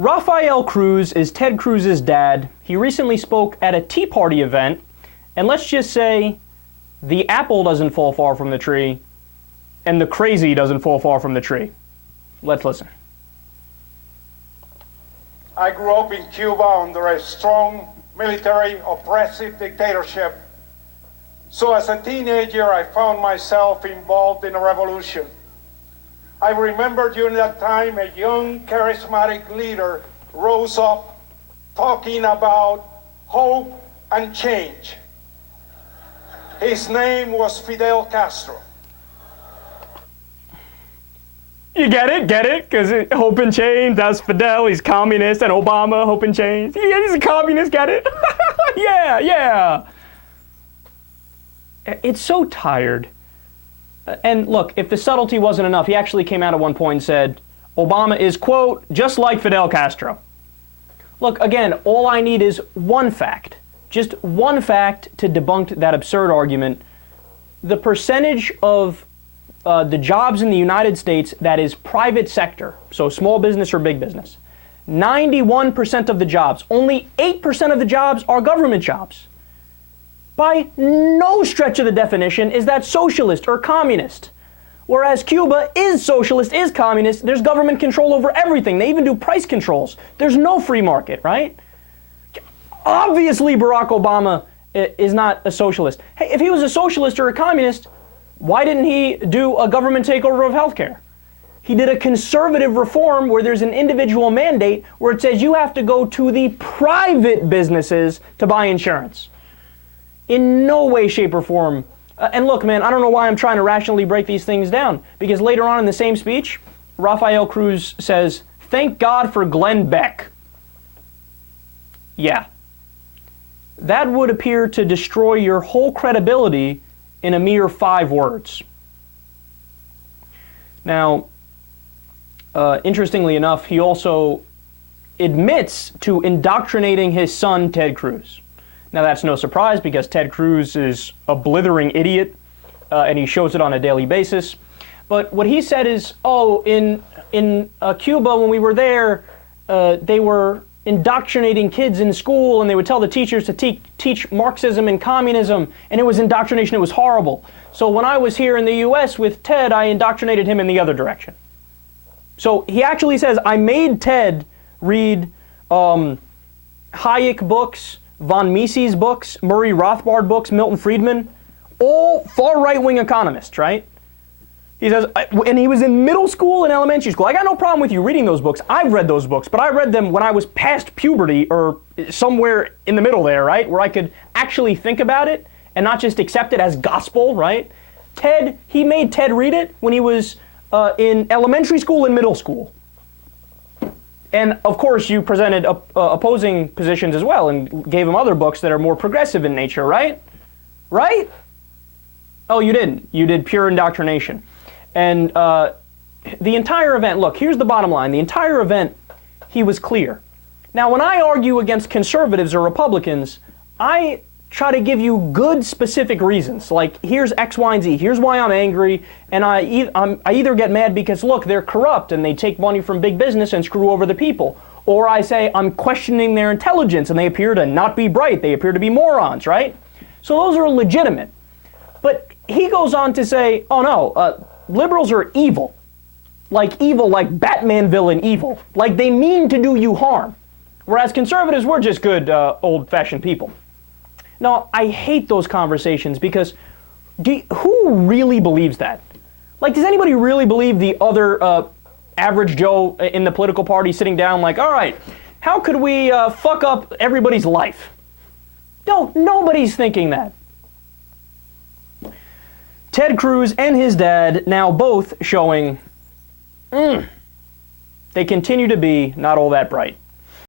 Rafael Cruz is Ted Cruz's dad. He recently spoke at a Tea Party event, and let's just say the apple doesn't fall far from the tree, and the crazy doesn't fall far from the tree. Let's listen. I grew up in Cuba under a strong military oppressive dictatorship. So as a teenager, I found myself involved in a revolution. I remember during that time a young, charismatic leader rose up talking about hope and change. His name was Fidel Castro. You get it? Get it? Because hope and change, that's Fidel, he's communist, and Obama, hope and change. Yeah, he's a communist, get it? Yeah. It's so tired. And look, if the subtlety wasn't enough, he actually came out at one point and said, Obama is, quote, just like Fidel Castro. Look, again, all I need is one fact. Just one fact to debunk that absurd argument. The percentage of the jobs in the United States that is private sector, so small business or big business, 91% of the jobs, only 8% of the jobs are government jobs. By no stretch of the definition is that socialist or communist. Whereas Cuba is socialist, is communist, there's government control over everything. They even do price controls. There's no free market, right? Obviously Barack Obama is not a socialist. Hey, if he was a socialist or a communist, why didn't he do a government takeover of healthcare? He did a conservative reform where there's an individual mandate where it says you have to go to the private businesses to buy insurance. In no way, shape, or form. And look, man, I don't know why I'm trying to rationally break these things down. Because later on in the same speech, Rafael Cruz says, thank God for Glenn Beck. Yeah. That would appear to destroy your whole credibility in a mere 5 words. Now, interestingly enough, he also admits to indoctrinating his son, Ted Cruz. Now, that's no surprise because Ted Cruz is a blithering idiot, and he shows it on a daily basis. But what he said is, in Cuba, when we were there, they were indoctrinating kids in school, and they would tell the teachers to teach Marxism and communism, and it was indoctrination, it was horrible. So when I was here in the US with Ted, I indoctrinated him in the other direction. So he actually says, I made Ted read Hayek books, von Mises books, Murray Rothbard books, Milton Friedman, all far right-wing economists, right? He says, and he was in middle school and elementary school. I got no problem with you reading those books. I've read those books, but I read them when I was past puberty or somewhere in the middle there, right? Where I could actually think about it and not just accept it as gospel, right? He made Ted read it when he was in elementary school and middle school. And of course, you presented opposing positions as well and gave him other books that are more progressive in nature, right? Right? Oh, you didn't. You did pure indoctrination. And the entire event, look, here's the bottom line. The entire event, he was clear. Now, when I argue against conservatives or Republicans, I try to give you good specific reasons. Like, here's X, Y, and Z. Here's why I'm angry. And I either get mad because, look, they're corrupt and they take money from big business and screw over the people. Or I say I'm questioning their intelligence and they appear to not be bright. They appear to be morons, right? So those are legitimate. But he goes on to say, oh no, liberals are evil. Like Batman villain evil. Like they mean to do you harm. Whereas conservatives, we're just good old-fashioned people. Now, I hate those conversations because who really believes that? Like, does anybody really believe the other average Joe in the political party sitting down like, all right, how could we fuck up everybody's life? No, nobody's thinking that. Ted Cruz and his dad now both showing they continue to be not all that bright.